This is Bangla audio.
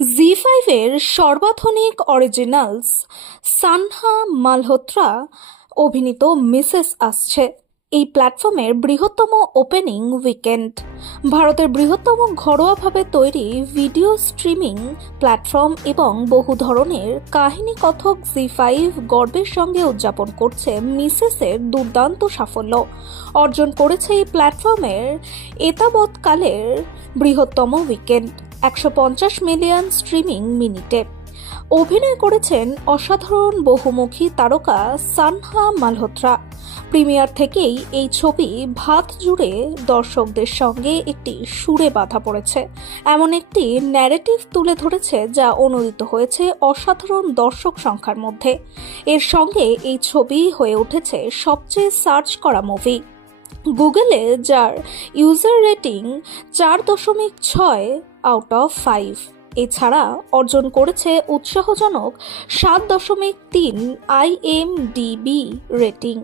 জি5-এর সর্বাধুনিক অরিজিনালস সানহা মালহোত্রা অভিনীত মিসেস আসছে। এই প্ল্যাটফর্মের বৃহত্তম ওপেনিং উইকেন্ড। ভারতের বৃহত্তম ঘরোয়াভাবে তৈরি ভিডিও স্ট্রিমিং প্ল্যাটফর্ম এবং বহু ধরনের কাহিনী কথক জি5 গর্বের সঙ্গে উদযাপন করছে মিসেসের দুর্দান্ত সাফল্য অর্জন করেছে এই প্ল্যাটফর্মের এতাবৎকালের বৃহত্তম উইকেন্ড 150 মিলিয়ন স্ট্রিমিং মিনিটে। অভিনয় করেছেন অসাধারণ বহুমুখী তারকা সানহা মালহোত্রা। প্রিমিয়ার থেকেই এই ছবি ভাত জুড়ে দর্শকদের সঙ্গে একটি সুরে বাঁধা পড়েছে, এমন একটি ন্যারেটিভ তুলে ধরেছে যা অনুদিত হয়েছে অসাধারণ দর্শক সংখ্যার মধ্যে। এর সঙ্গে এই ছবি হয়ে উঠেছে সবচেয়ে সার্চ করা মুভি গুগলে, যার ইউজার রেটিং 4.6 আউট অফ 5। এছাড়া অর্জন করেছে উৎসাহজনক 7.3 IMDb রেটিং।